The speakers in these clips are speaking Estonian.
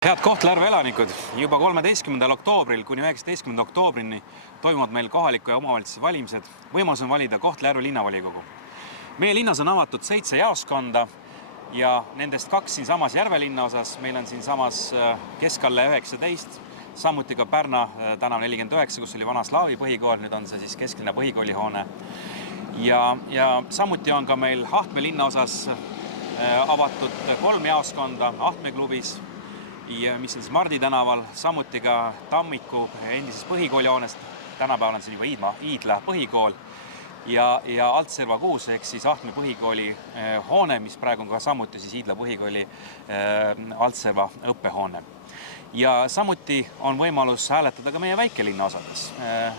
Head Kohtla-Järve elanikud, juba 13. oktoobril kuni 19. oktoobrini toimuvad meil kohaliku ja omavalitsuse valimised. Võimalus on valida Kohtla-Järve linnavolikogu. Meie linnas on avatud 7 jaoskonda ja nendest 2 siinsamas Järve linna osas. Meil on siinsamas Keskalle 19, samuti ka Pärna tänav 49, kus oli vana slaavi põhikool, nüüd on see siis kesklinna põhikoolihoone. Ja samuti on ka meil Ahtme linna osas avatud 3 jaoskonda Ahtme klubis, mis on siis Mardi tänaval, samuti ka Tammiku endises põhikoolihoonest. Tänapäeval on see juba Iidla põhikool ja Altserva 6 ehk siis Ahtme põhikooli hoone, mis praegu on ka samuti siis Iidla põhikooli Altserva õppehoone. Ja samuti on võimalus hääletada ka meie väikelinna osades.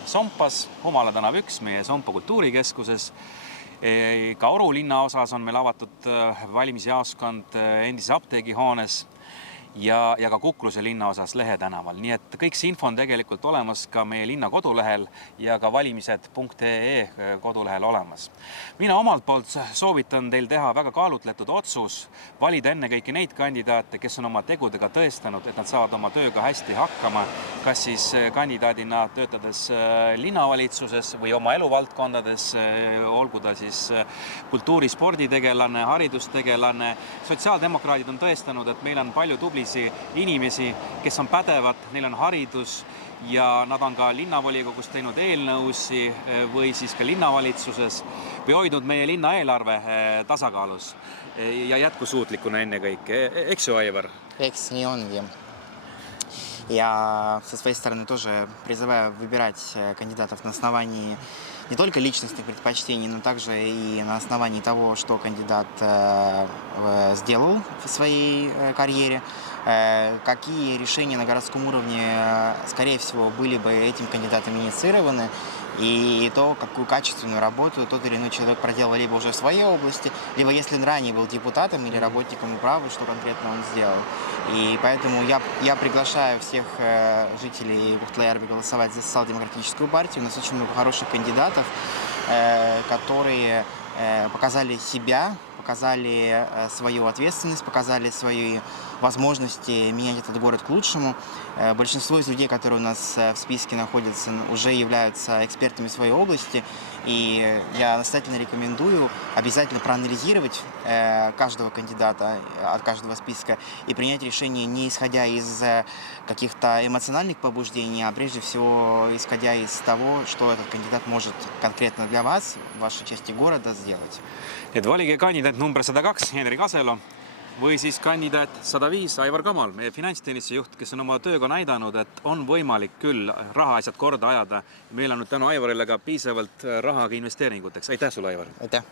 Sompas, Humala tänav 1, meie Sompa kultuurikeskuses. Ka Oru linna osas on meil avatud valimisjaoskond endises apteegihoones ja ka Kukluse linna osas Lehe tänaval. Nii et kõik see info on tegelikult olemas ka meie linna kodulehel ja ka valimised.ee kodulehel olemas. Mina omalt poolt soovitan teil teha väga kaalutletud otsus, valida enne kõiki neid kandidaate, kes on oma tegudega tõestanud, et nad saavad oma tööga hästi hakkama, kas siis kandidaadina töötades linnavalitsuses või oma eluvaldkondades, olgu ta siis kultuuri- sporditegelane, haridustegelane. Sotsiaaldemokraadid on tõestanud, et meil on palju tubli inimesi, kes on pädevad, neil on haridus ja nad on ka linnavolikogus teinud eelnõusi või siis ka linnavalitsuses või hoidnud meie linna eelarve tasakaalus ja jätkusuutlikuna ennekõike. Eks ju, Aivar? Eks nii ongi. Я со своей стороны тоже призываю выбирать кандидатов на основании не только личностных предпочтений, но также и на основании того, что кандидат сделал в своей карьере, какие решения на городском уровне, скорее всего, были бы этим кандидатом инициированы, и то, какую качественную работу тот или иной человек проделал либо уже в своей области, либо если он ранее был депутатом или работником управы, что конкретно он сделал. И поэтому я приглашаю всех жителей Kohtla-Järve голосовать за социал-демократическую партию. У нас очень много хороших кандидатов, которые показали себя, показали свою ответственность, показали свои возможности менять этот город к лучшему. Большинство из людей, которые у нас в списке находятся, уже являются экспертами своей области. И я настоятельно рекомендую обязательно проанализировать каждого кандидата от каждого списка и принять решение не исходя из каких-то эмоциональных побуждений, а прежде всего исходя из того, что этот кандидат может конкретно для вас, в вашей части города, сделать. Et valige kandidaat number 102, Henrik Aselo, või siis kandidaat 105, Aivar Kamal, meie finantsteenistuse juht, kes on oma tööga näidanud, et on võimalik küll rahaasjad korda ajada. Meil on nüüd tänu Aivarile ka piisavalt raha investeeringuteks. Aitäh sulle, Aivar! Aitäh!